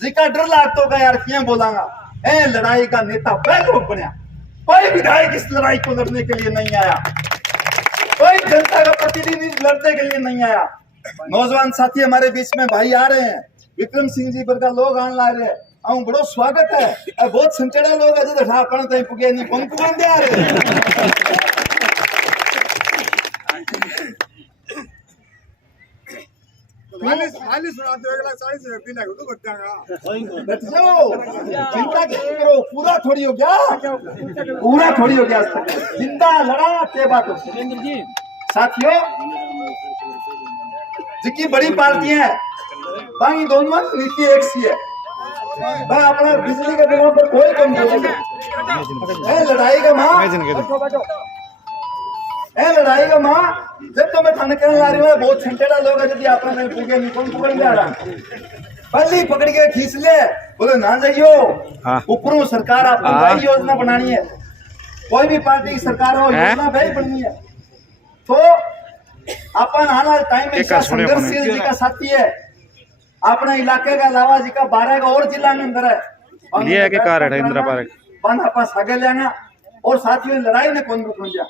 जिका डर लागतो का यार क्या बोलांगा लड़ाई का नेता पहले बनया। कोई विधायक इस लड़ाई को लड़ने के लिए नहीं आया, कोई जनता का प्रतिनिधि लड़ने के लिए नहीं आया। नौजवान साथी हमारे बीच में भाई आ रहे हैं, विक्रम सिंह जी पर का लोग आने ला रहे हैं बड़ो स्वागत है। बहुत संचड़ा लोग है अपन पुगे नहीं कौन पुगन दे आ रहे चिंता करो पूरा थोड़ी हो गया, पूरा थोड़ी हो गया जिंदा लड़ा के बात हो। साथियों जितनी बड़ी पार्टियां है बाकी दोनों नीति एक सी है भाई अपना बिजली के बिलों पर कोई कम नहीं। लड़ाई का लड़ाई का माँ जब तो मैं थाने कहने ला रही हूँ बहुत छंटेड़ा लोग है यदि आपने नहीं पूछे नहीं कौन पकड़ जा रहा पहली पकड़ के खींच ले बोले ना जाइयो ऊपरों सरकार आपको योजना बनानी है कोई भी पार्टी की सरकार हो योजना भाई बननी है तो अपन आना टाइम में संघर्षशील जी का साथी है अपने इलाके का अलावा जी का 12 का और जिला में अंदर है ये के कार है इंदिरा पार्क बंद अपन आगे लेना और साथियों लड़ाई ने कौन रुक गया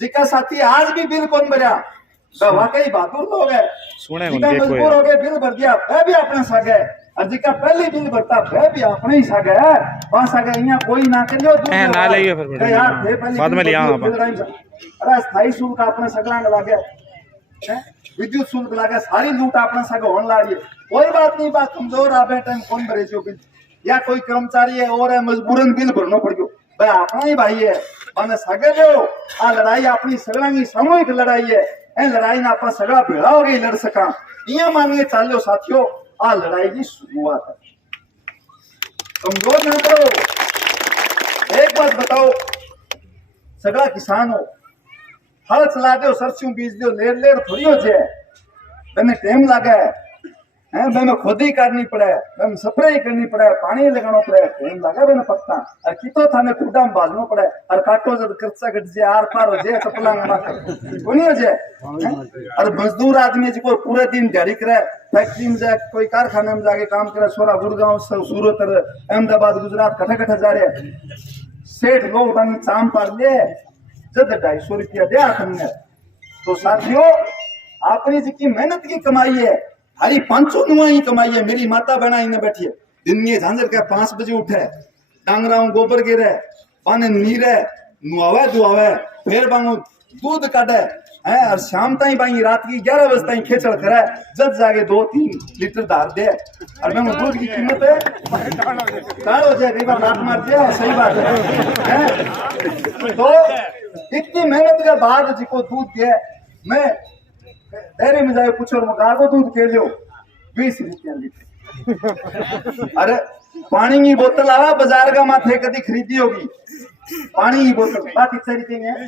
जिका साथी आज भी बिल कौन भरा वाकई बहादुर लोग है जिका मजबूर हो गए बिल भर दिया वह भी अपने सागे और जिका पहले बिल भरता वह भी अपने ही सागे है वहां सागे यहाँ कोई ना करियो ना ले फिर यार बाद में लिया अरे स्थायी शुल्क अपने सगला लगा गया विद्युत शुल्क लगा सारी लूट अपना सगे होने ला रही है कोई बात नहीं बात कमजोर आ टाइम कौन भरे जो बिल या कोई कर्मचारी है और है मजबूरन बिल भरना पड़ गयो भाई अपना ही भाई है मैंने सगे जो आ लड़ाई अपनी सगला की सामूहिक लड़ाई है ए लड़ाई ना अपना सगला भेड़ा हो गई लड़ सका ये मानिए चालो साथियों आ लड़ाई की शुरुआत है कमजोर ना करो। एक बात बताओ सगला किसान हो हल चला दो सरसों बीज दो लेर लेर थोड़ी हो जाए मैंने टाइम लगा है है मैं खुद ही करनी पड़े, मैं स्प्रे ही करनी पड़े, पानी लगाना पड़े, टाइम लगा मैंने पत्ता और कितो थाने खुदा में बाजनो पड़े और काटो जब खर्चा कट जाए आर पार हो जाए चपला ना कोनी हो जाए। और मजदूर आदमी जिको पूरे दिन दिहाड़ी करे, फैक्ट्री में जाए, कोई कारखाने में जाके काम करे, सोरा गुड़गांव सूरत अहमदाबाद गुजरात कठे कठे जा रहे, सेठ लोग बनी चाम पार ले जब 250 रुपया दे हमने। तो साथियों अपनी जी की मेहनत की कमाई है, हरी 500 नुआ ही कमाई है। मेरी माता बहना इन्हें बैठी है, दिन में झांझर का 5 बजे उठे, डांगरा गोबर गिरे, पाने नीरे, नुआवे दुआवे, फिर बांगो दूध काटे है और शाम ताई बाई रात की 11 बजे ताई खेचड़ करे, जब जाके 2-3 लीटर धार दे। और मैं दूध की कीमत है कार हो जाए, कई बार लात मार दिया, सही बात है। तो इतनी मेहनत के बाद जिको दूध दे, मैं डेयरी में जाए पूछो को दूध के लो 20 रुपया लीटर। अरे पानी की बोतल आवा बाजार का माथे कदी खरीदी होगी, पानी की बोतल बात इतना है।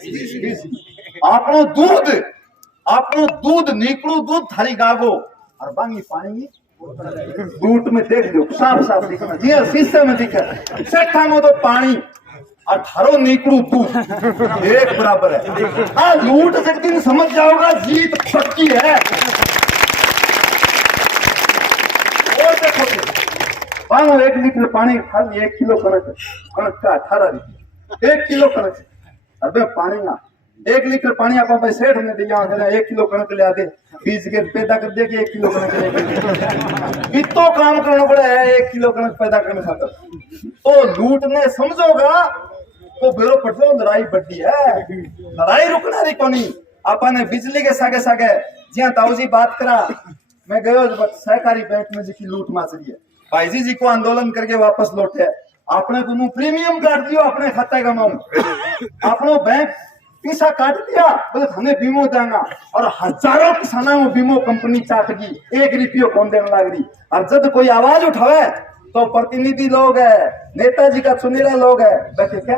आपनो दूध निकलू दूध थारी गागो और बांगी पानी दूध में देख लो साफ साफ दिखना जी, शीशे में दिखे सेठा में तो पानी और थारो निकलू दूध एक बराबर है। हाँ लूट सकती नहीं, समझ जाओगा जीत पक्की है। और देखो 1 लीटर पानी खाली 1 किलो कणक का 18 रुपये 1 किलो कणक। अबे पानी ना 1 लीटर पानी आप सेठ ने दिया 1 किलो कणक ले आते, बीज के पैदा कर दे 1 किलो कणक इतो काम करना पड़ा है 1 किलो कणक पैदा करने खातर। तो लूट ने समझोगा तो बेरो पटो लड़ाई बढ़ी है, लड़ाई रुकना रही कोनी। आपने बिजली के सागे सागे जिया ताऊजी बात करा, मैं गयो सहकारी बैंक में जी की लूट माचरी है, भाई जी को आंदोलन करके वापस लौटे, आपने को प्रीमियम काट दियो अपने खाते का अमाउंट, अपनो बैंक पैसा काट दिया, बोले हमें बीमो देंगा और हजारों किसानों को बीमो कंपनी चाट गई, 1 रुपयो कौन देने लग रही। और जब कोई आवाज उठावे तो प्रतिनिधि लोग है, नेताजी का चुनिंदा लोग है बैठे क्या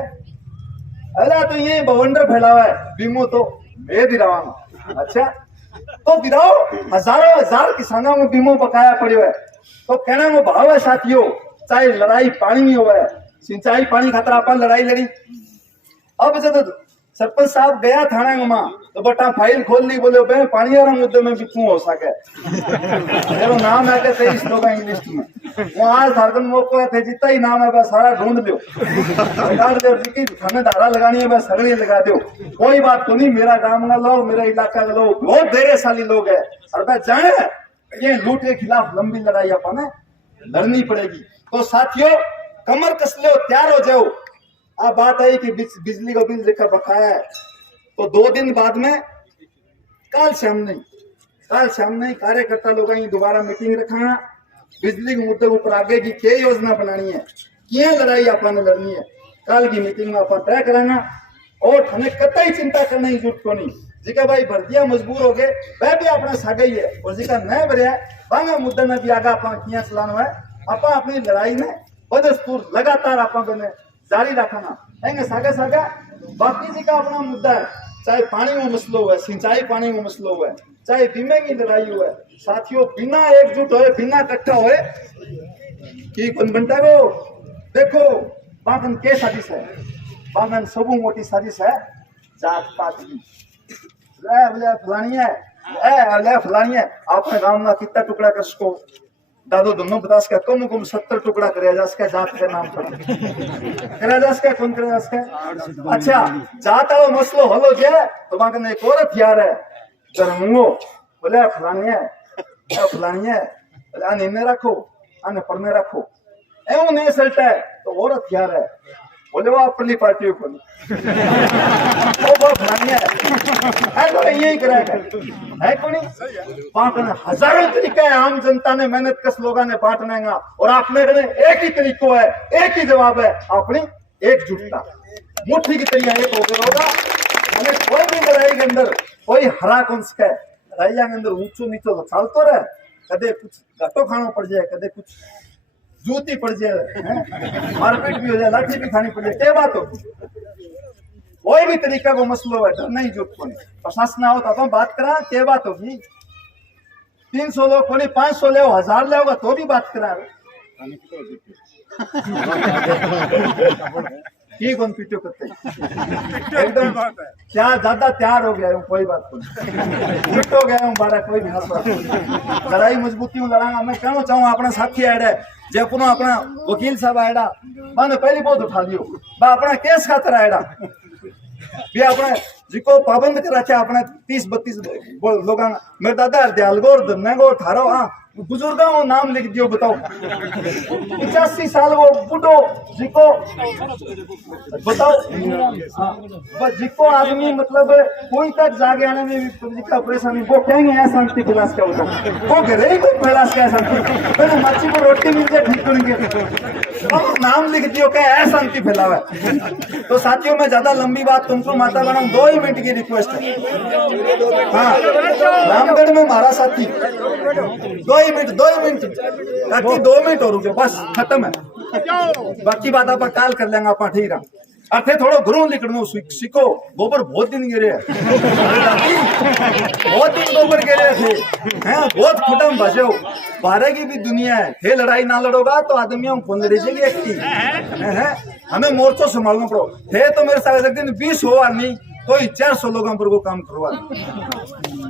अला तो ये बवंडर फैलावा है, बीमो तो मैं दिलावा। अच्छा तो दिलाओ, हजारों हजार किसानों को बीमो बकाया पड़े है। तो कहना वो भाव है साथियों, चाहे लड़ाई पानी में हो, सिंचाई पानी खतरा अपन लड़ाई लड़ी। अब जब सरपंच साहब गया थाना में तो बटा फाइल खोल ली, बोले भाई पानी आ रहा मुद्दे में भी क्यों हो सके मेरा नाम है के 23 लोग हैं लिस्ट में, वहां झारखंड मौको है थे जितना ही नाम है बस सारा ढूंढ लो, थाने धारा लगानी है बस सगड़ी लगा दो, कोई बात तो नहीं। मेरा गांव का लोग, मेरा इलाका का लोग बहुत धैर्यशाली लोग है और मैं जाने ये लूट के खिलाफ लंबी लड़ाई अपन लड़नी पड़ेगी। तो साथियों कमर कस लो, तैयार हो जाओ। अब बात आई कि बिजली का बिल देखा बकाया है, तो 2 दिन बाद में कल शाम नहीं कार्यकर्ता लोग दोबारा मीटिंग रखा, बिजली के मुद्दे ऊपर आगे की क्या योजना बनानी है, क्या लड़ाई अपन लड़नी है, कल की मीटिंग में अपन तय कराना। और हमें कतई चिंता करने की जरूरत को नहीं, जिका भाई भर्तियां मजबूर हो गए वह भी अपना सागा ही है, और जिका नहीं भरिया बांगा मुद्दे में भी आगा अपन किया चलाना है। अपन अपनी लड़ाई में बदस्तूर लगातार अपन जारी रखना है सागा। बाकी जी का अपना मुद्दा है, चाहे पानी में मसलो है, सिंचाई पानी में मसलो है, चाहे बीमे की लड़ाई हो है। साथियों बिना एकजुट होए, बिना इकट्ठा होए कि कौन बनता को देखो बागन के साजिश है, बागन सबू मोटी साजिश है जात पात की। फलानी है आपने गांव में कितना टुकड़ा कर सको दादो दोनों बता सका, कम 70 टुकड़ा करे जा सका जात के नाम पर करे जा सका, कौन करे जा सका। अच्छा जात वाला मसलो हलो जे तो बागन एक और हथियार है जरमुंगो, बोले फलानी है आने ने रखो, आने पढ़ने रखो, एवं नहीं सलटा है तो और हथियार है, बोले वो अपनी पार्टी को यही करेगा है को नहीं। हजारों तरीका है, आम जनता ने मेहनत कर लोगों ने बांटने का, और आपने एक ही तरीको है, एक ही जवाब है, अपनी एकजुटता मुट्ठी की तरीका एक होगा। हमें कोई भी लड़ाई के अंदर कोई हरा कौन सके, लड़ाई के अंदर ऊंचो नीचो तो चलतो रहे, कदे कुछ घटो खाना पड़ जाए, कदे कुछ जूती पड़ जाए, मारपीट भी हो जाए, लाठी भी खानी पड़ जाए, क्या बात हो। कोई भी तरीका को मसलो है, डर नहीं जुट को प्रशासन हो तो बात करा, क्या बात होगी। 300 लो, कोई 500 ले, 1000 ले होगा तो भी बात करा रहे। ठीक कौन पीटो करते एकदम क्या ज्यादा तैयार हो गया हूँ, कोई बात नहीं, फिट हो गया हूँ बारा, कोई भी लड़ाई मजबूती हूँ लड़ा। मैं कहना चाहूँ अपना साथी आड़ा है जयपुर अपना वकील साहब आड़ा मैंने पहले बहुत उठा लियो बा अपना केस खातर आड़ा भी अपने जिको पाबंद कर रखे अपने 30-32 लोग मेरे दादा हरदयाल गोर धरने गोर थारो हाँ बुजुर्गों को नाम लिख दियो बताओ 85 साल वो बुढ़ो जिको बताओ हाँ जिको आदमी मतलब कोई तक जागे आने में भी का परेशानी वो कहेंगे ऐसा शांति फिलास क्या होता वो घरे को फिलास क्या शांति मैंने मच्छी को रोटी मिल जाए ठीक करेंगे नाम लिख दियो क्या ऐसा शांति फैलावा। तो साथियों में ज्यादा लंबी बात तुमको माता बनाऊं 2 ही मिनट की रिक्वेस्ट है। हाँ रामगढ़ में हमारा साथी 2 ही मिनट ताकि 2 मिनट और रुके बस खत्म है, बाकी बात आप काल कर लेंगे आप ठीक रहा। अथे थोड़ो घरों लिखनो सीखो गोबर बहुत दिन गिरे बहुत दिन गोबर गिरे थे हैं बहुत खुटम बजे बारह की भी दुनिया है थे लड़ाई ना लड़ोगा तो आदमियों को लड़ी जाएगी एक की हमें मोर्चो संभालना पड़ो थे तो मेरे साथ एक दिन 20 हो नहीं तो 400 लोगों पर को काम करवा।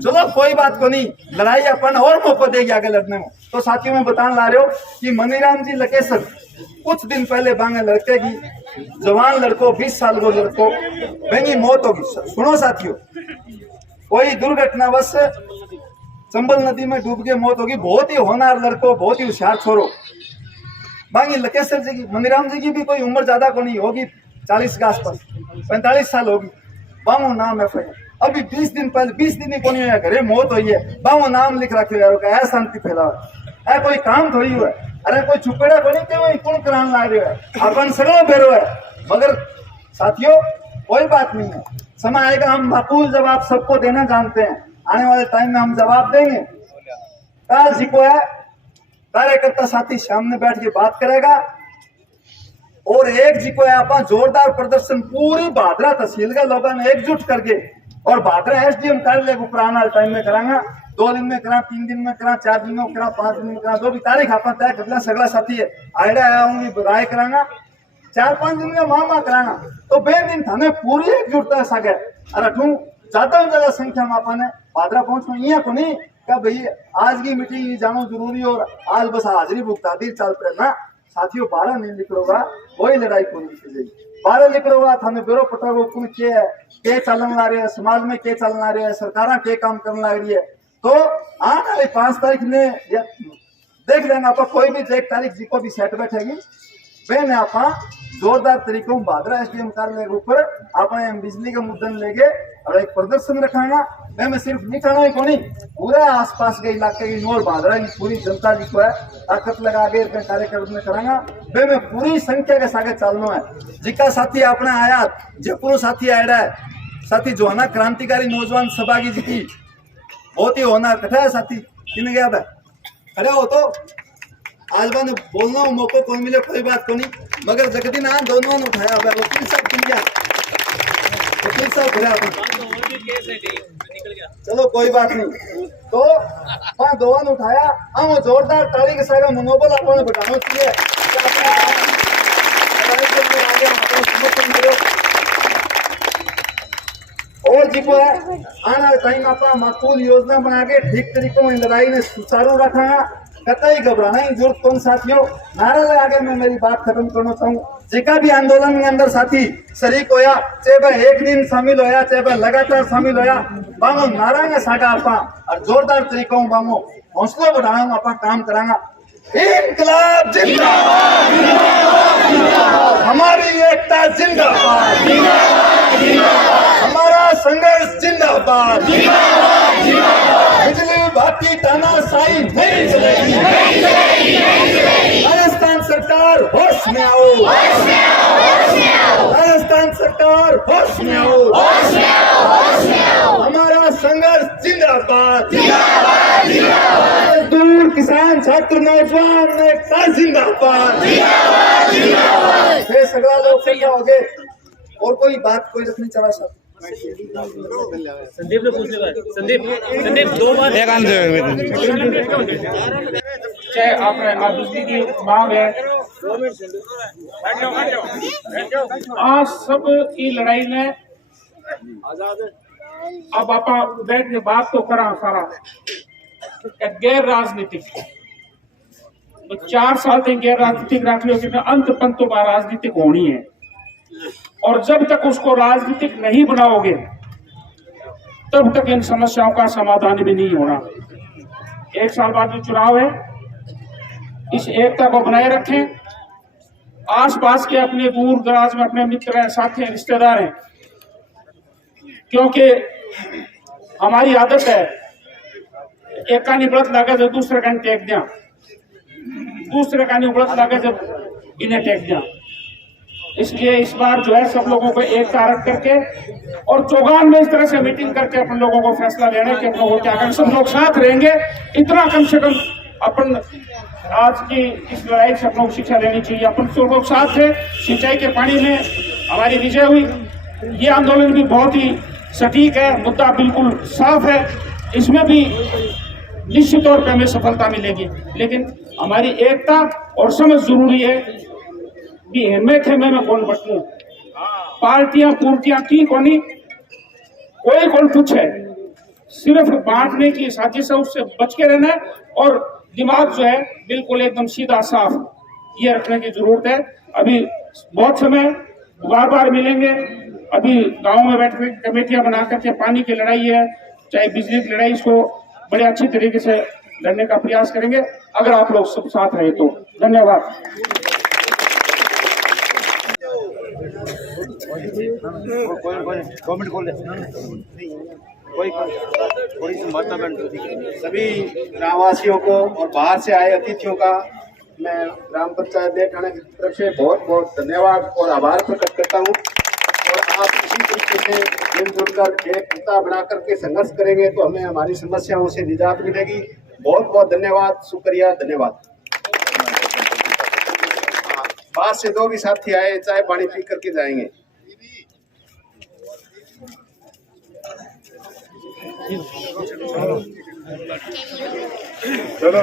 चलो कोई बात को नहीं, लड़ाई अपन और मौका देगी आगे लड़ने में। तो साथियों में बताने ला रहे हो कि मनीराम जी लकेसर कुछ दिन पहले बांगे लड़के की जवान लड़को 20 साल को लड़को महंगी मौत होगी। सुनो साथियों, कोई दुर्घटनावश चंबल नदी में डूब के मौत होगी, बहुत ही होनहार लड़को, बहुत ही होशियार छोरो। बांगी लकेसर जी की मनीराम जी की भी कोई उम्र ज्यादा को नहीं होगी, 40 के आसपास 45 साल होगी। बामो नाम है अभी 20 दिन पहले 20 दिन ही को नहीं घरे मौत हुई है, बामो नाम लिख रखे यार ऐसा शांति फैला है कोई काम थोड़ी हुआ है। अरे कोई छुपेड़ा को नहीं क्यों कौन कराने ला रहे है अपन सगड़ो बेरो है। मगर साथियों कोई बात नहीं है, समय आएगा हम माकूल जवाब सबको देना जानते हैं, आने वाले टाइम में हम जवाब देंगे। काल जी को है कार्यकर्ता साथी सामने बैठ के बात करेगा और एक जी को आप जोरदार प्रदर्शन पूरी भादरा तहसील के लोगों ने एकजुट करके और भादरा एसडीएम कार्यालय को पुराना टाइम में करांगा। 2 दिन में करा, 3 दिन में करा, 4 दिन में करा, 5 दिन में करा, जो भी तारीख आप तय कर सगला साथी है आइडिया आया हूँ राय करांगा 4-5 दिन में मामा करांगा। तो 2 दिन थाने पूरी एकजुटता सके और अठू ज्यादा संख्या में आपने भादरा पहुंचना यहाँ को नहीं क्या भाई आज की मीटिंग जानो जरूरी और आज बस हाजिरी भुगतादी चल पड़े ना। साथियों 12 नहीं लिखोगा वही लड़ाई को नहीं 12 लिखोगा थाने बेरो पटा के चलन ला रहे है, समाज में के चलन ला रहे है, सरकार के काम करने लग रही है। तो आने वाली 5 तारीख ने देख लेंगे आप कोई भी 1 तारीख जी को भी सेट बैठेगी बेने आप जोरदार तरीकों भादरा एसडीएम कार्यालय के ऊपर अपने बिजली के मुद्दन लेके और एक प्रदर्शन रखाएगा। मैं सिर्फ निठाना ही को नहीं पूरे आसपास के इलाके की नोर भादरा की पूरी जनता जी को है ताकत लगा के कार्यक्रम में करांगा। मैं पूरी संख्या के साथ चलना है जिका साथी अपने आया जयपुर साथी आया है साथी जो है ना क्रांतिकारी नौजवान सभा की जी की बहुत ही होना कठा है साथी किन गया खड़े हो तो आज बार बोलना मौका कौन मिले कोई बात को नहीं, मगर जगदीन हाँ दोनों ने उठाया वकील साहब किन गया वकील साहब खड़े चलो कोई बात नहीं। तो हाँ दोनों ने उठाया हाँ वो जोरदार ताली के साथ मनोबल आपने बढ़ाना चाहिए। और जी को है आना टाइम आप माकूल योजना बना के ठीक तरीकों में लड़ाई ने सुचारू रखा कतई घबराना ही जरूरत कौन साथियों। नारा लगा के मैं मेरी बात खत्म करना चाहूँ। जिका भी आंदोलन के अंदर साथी शरीक होया चाहे वह 1 दिन शामिल होया चाहे वह लगातार शामिल होया बांगो नारा ने सागा आपा और जोरदार तरीकों बांगो हौसला बढ़ाऊंगा आपा काम करांगा। इंकलाब जिंदाबाद हमारी एकता जिंदाबाद हमारा संघर्ष जिंदाबाद बिजली विभाग की तानाशाही नहीं चलेगी। राजस्थान सरकार होश में आओ, राजस्थान सरकार होश में आओ, हमारा संघर्ष जिंदाबाद मजदूर किसान छात्र नौजवान एकता जिंदाबाद सगड़ा लोग क्या हो गए और कोई बात कोई रखनी चाहे सर संदीप ने पूछ लिया संदीप 2 बार एक आंसर चाहे आप बिजली की मांग है, आज सब की लड़ाई में अब आप बैठ के बात तो करा सारा गैर राजनीतिक 4 साल तक गैर राजनीतिक रख लो कि अंत पंत तो राजनीतिक होनी है, और जब तक उसको राजनीतिक नहीं बनाओगे तब तक इन समस्याओं का समाधान भी नहीं होना। 1 साल बाद जो चुनाव है, इस एकता को बनाए रखें। आसपास के अपने दूर दराज में अपने मित्र हैं, साथी हैं, रिश्तेदार हैं, क्योंकि हमारी आदत है एक का निबड़त लगे जब दूसरे का टेक दिया, दूसरे का निबड़त लगे जब इन्हें टेक दिया। इसलिए इस बार जो है सब लोगों को एक रख करके और चौगान में इस तरह से मीटिंग करके अपन लोगों को फैसला लेना कि अपन लोगों को क्या करना, सब लोग साथ रहेंगे। इतना कम से कम अपन आज की इस लड़ाई से अपनों को शिक्षा लेनी चाहिए। अपन सब लोग साथ थे, सिंचाई के पानी में हमारी विजय हुई। ये आंदोलन भी बहुत ही सटीक है, मुद्दा बिल्कुल साफ है, इसमें भी निश्चित तौर पर हमें सफलता मिलेगी। लेकिन हमारी एकता और समझ जरूरी है कि हिम्मत है मैं कौन बटू, पार्टियां पूर्तियां की कोनी कोई कौन पूछे, सिर्फ बांटने की साजिश है, उससे बच के रहना है और दिमाग जो है बिल्कुल एकदम सीधा साफ ये रखने की जरूरत है। अभी बहुत समय बार बार मिलेंगे, अभी गांव में बैठ कर कमेटियां बना करके पानी की लड़ाई है, चाहे बिजली की लड़ाई, इसको बड़े अच्छी तरीके से लड़ने का प्रयास करेंगे अगर आप लोग सब साथ रहे तो। धन्यवाद। सभी ग्रामवासियों को और बाहर से आए अतिथियों का मैं ग्राम पंचायत देवठाणा की तरफ से बहुत बहुत धन्यवाद और आभार प्रकट करता हूँ। और आप इसी तरीके से मिलजुल कर एकता बना करके संघर्ष करेंगे तो हमें हमारी समस्याओं से निजात मिलेगी। बहुत बहुत धन्यवाद, शुक्रिया, धन्यवाद। बाहर से 2 भी साथी आए, चाय पानी पी करके जाएंगे। चलो।